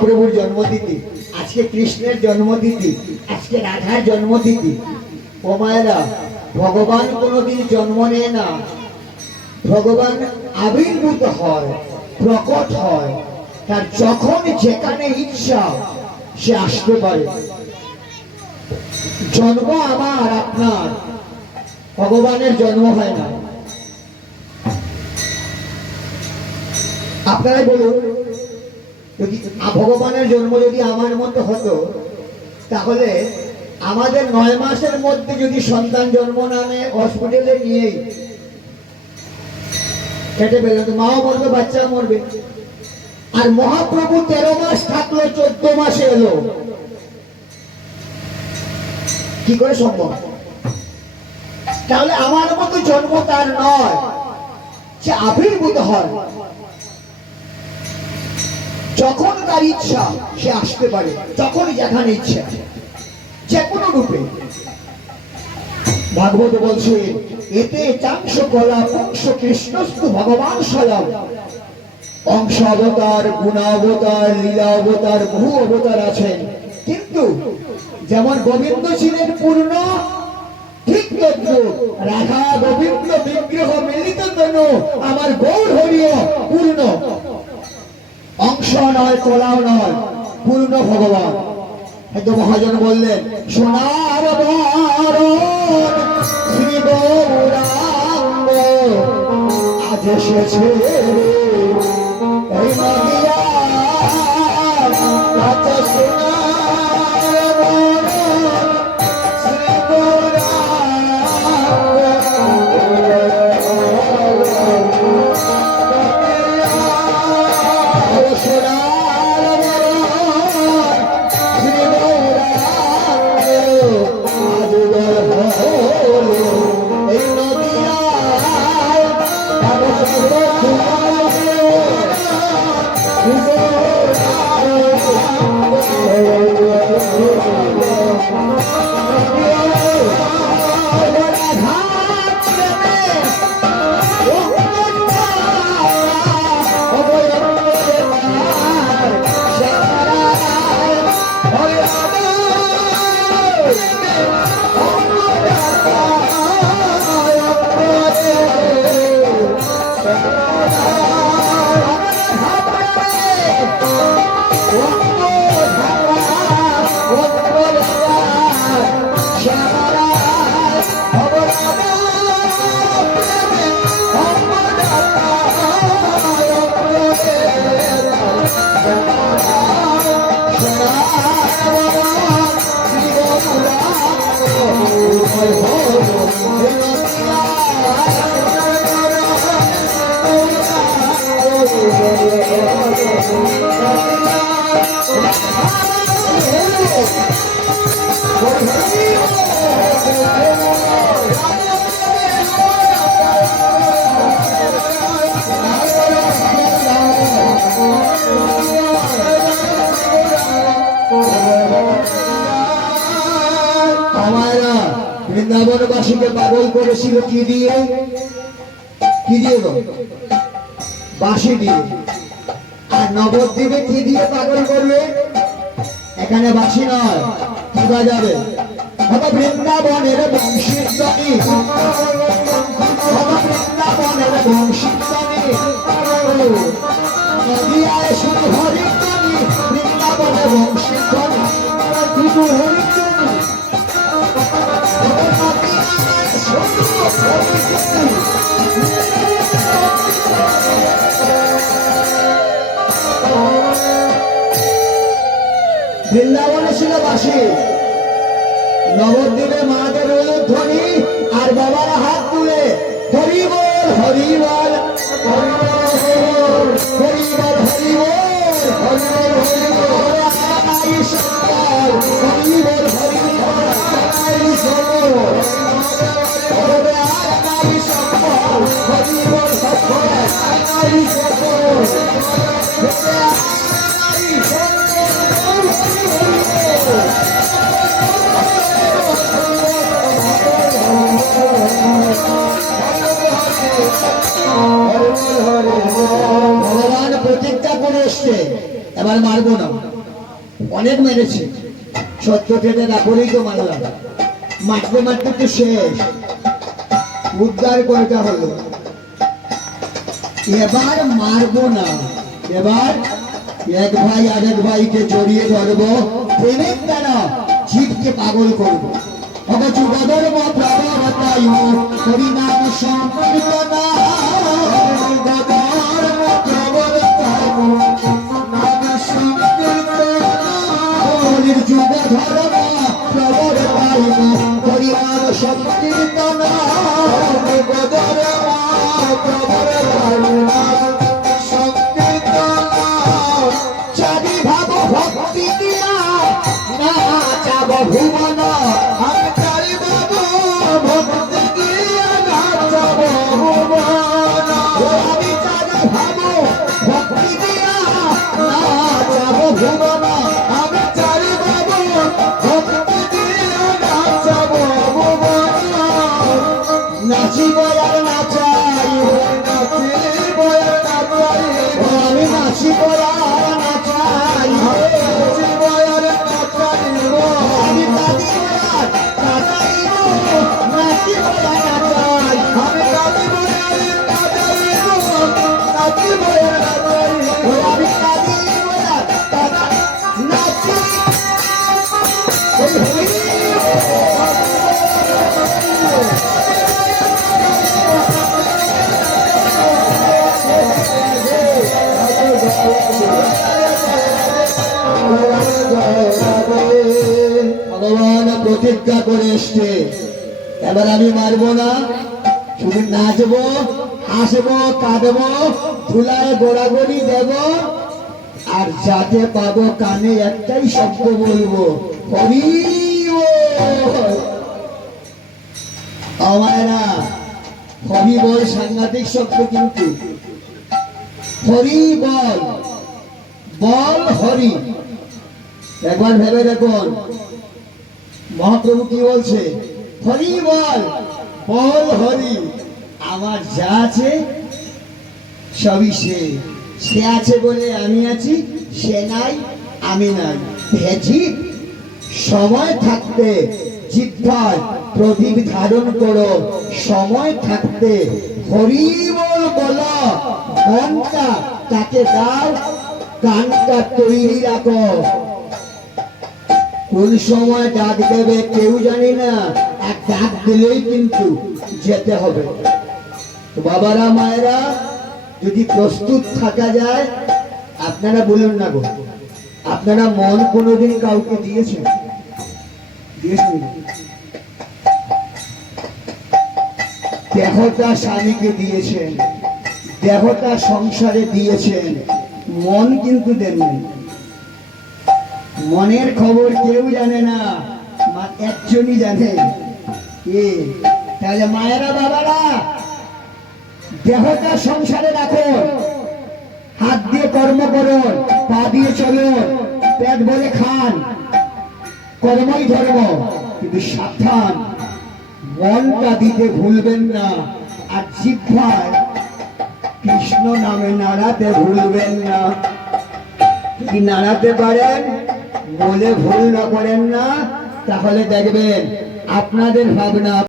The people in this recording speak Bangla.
মহাপ্রভুর জন্মতিথি, আজকে কৃষ্ণের জন্মতিথি, আজকে রাধার জন্মতিথি। ও মায়েরা, ভগবান কোনোদিন জন্ম নেয় না, ভগবান আবির্ভূত হয়, প্রকট হয়। তার যখন যেখানে ইচ্ছা সে আসতে পারে। জন্ম আমার আপনার, ভগবানের জন্ম হয় না। আপনারাই বলুন, যদি ভগবানের জন্ম যদি আমার মতো হতো, তাহলে আমাদের 9 মাসের মধ্যে যদি সন্তান জন্ম না নেয়, হসপিটালে নিয়েই কেটে ফেলবে, তো মাও মরবে, বাচ্চা মরবে। আর মহাপ্রভু 13 মাস থাকলো, 14 মাসে এলো, কি করে সম্ভব? তাহলে আমার মতো জন্ম তার নয়, সে আবির্ভূত হয়। যখন তার ইচ্ছা সে আসতে পারে, যখন যেখানে ইচ্ছা, যে কোনো রূপে। ভাগবত বলছে, এতে চাংশ কলা পংশ কৃষ্ণস্তু ভগবান স্বয়ং। অংশ অবতার, গুণাবতার, লীলা অবতার, বহু অবতার আছেন, কিন্তু যেমন গোবিন্দ ছিলেন পূর্ণ, ঠিক রাধা গোবিন্দ বিগ্রহ মিলিত তনু আমার গৌর হরিও পূর্ণ। অংশ নয়, কলাও নয়, পূর্ণ ভগবান। একদম মহাজন বললেন, সোনার শ্রী গৌরাঙ্গ আজ এসেছে এই নদিয়া, বৃন্দাবনবাসীকে পাগল করেছিল কি দিয়ে? কি দিয়ে গো? বাঁশি দিয়ে। আর নবদ্বীপে কি দিয়ে পাগল করবে? এখানে বাঁশি নয়, কি বাজাবে? বৃন্দাবনের বংশীর ধ্বনি, বৃন্দাবনের বংশীর ধ্বনি, নদিয়ায় শুধু হরির ধ্বনি, বৃন্দাবনের বংশীর ধ্বনি, শুধু হরির ধ্বনি। বৃন্দাবনে ছিল বাঁশি, নবদ্বীপে মাদের ধ্বনি, আর বাবারা হাত তুলে হরি বল হরি বল হরি বল হরি বল হরি বল হরি বল হরি বল হরি ভগবান প্রতিজ্ঞা করে এসছে, এবার মারবো না, অনেক মেরেছি, সত্য টেনে না করেই তো মারলাম, মারতে মারতে তো শেষ, উদ্ধার করতে হলো। এবার মারবো না, এবার এক ভাই আরেক ভাইকে জড়িয়ে ধরবো, প্রেমের দ্বারা জীবকে পাগল করবো। অবচুগধর্ম প্রবর্তায় হরিনাম সংকীর্তনা, যুগধর্ম প্রবর্তায় নাম সংকীর্তনা, যুগধর্ম প্রবর্তায় হরিনাম সংকীর্তনা, যুগধর্ম প্রবর্তায় নাম সংকীর্তনা। চারি ভাব ভক্তি দিয়া না চাব ভুবন, আমি চারি ভাব ভক্তি দিয়া না চাব ভুবন, আমি চারি ভাব ভক্তি দিয়া না চাব ভুবন, আমি চারি ভাব ভক্তি দিয়া না চাব ভুবন। নাচিব আর নাচাই, নাচিব আর নাচাই, আমি নাচিব আর নাচাই, নাচিব আর নাচাই, আমি কাঁদিব আর কাঁদাইব, নাচিব আর নাচাই, আমি কাঁদিব আর কাঁদাইব, নাচিব আর নাচাই, আমি কাঁদিব আর কাঁদাই, নাচি। ভগবান প্রতিজ্ঞা করে এসছে, এবার আমি মারবো না, শুধু নাচবো, হাসবো, কাঁদবো, ধুলায় গোড়াগড়ি দেব, আর যাতে পাবো কানে একটাই শব্দ বলবো, হরি বল। আমার না হরি বল সাংঘাতিক শব্দ, কিন্তু হরি বল, বল হরি। একবার ভেবে দেখুন মহাপ্রভু কি বলছে, হরি বল, বল হরি। আমার যা আছে সবই সে আছে বলে আমি আছি, সে নাই আমি নাই। ভেজিব সময় থাকতে জিহ্বায় প্রদীপ ধারণ করো, সময় থাকতে হরি বল বলো, মনটা তাকে দাও, কানটা তৈরি রাখো। কোন সময় ডাক দেবে কেউ জানি না, এক ডাক দিলেই কিন্তু যেতে হবে। বাবারা মায়েরা, যদি প্রস্তুত থাকা যায়, আপনারা বলুন না গো, আপনারা মন কোনোদিন কাউকে দিয়েছেন? দিয়েছেন? দেহটা স্বামীকে দিয়েছেন, দেহটা সংসারে দিয়েছেন, মন কিন্তু দেননি। মনের খবর কেউ জানে না, একজনই জানে, কে? তাহলে মায়েরা বাবারা, দেহটা সংসারে রাখুন, হাত দিয়ে কর্ম করুন, পা দিয়ে চলুন, পেট ভরে খান, কর্মই ধর্ম, কিন্তু সাবধান, মনটা দিতে ভুলবেন না, আর জিহ্বায় কৃষ্ণ নামে নাড়াতে ভুলবেন না। যদি নাড়াতে পারেন, বলে ভুল না করেন না, তাহলে দেখবেন আপনাদের ভাবনা